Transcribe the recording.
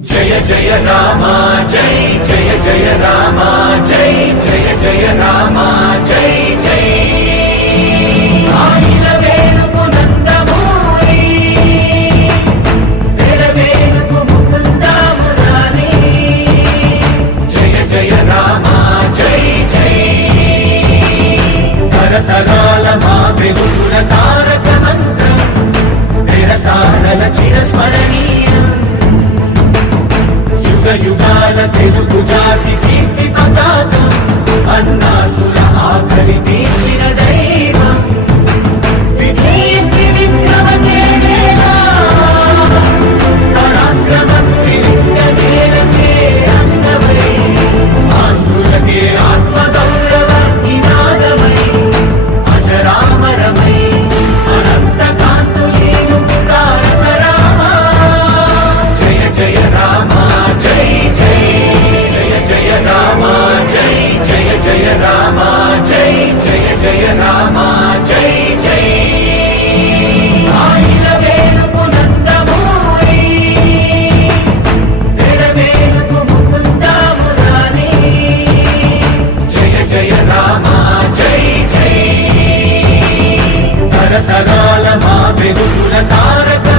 జయ జయ రామ జై జయ జయ రామ జై జయ జయ రామ జై జై. ఆయిల మా తారక మంత్రం తెరతాళల చిరస్మరణీయం. యుగాల తెలుగు జాతి కీర్తి పతాకం. అన్నాతుల ఆకలి తరతరాల మా వెలుగుల తారక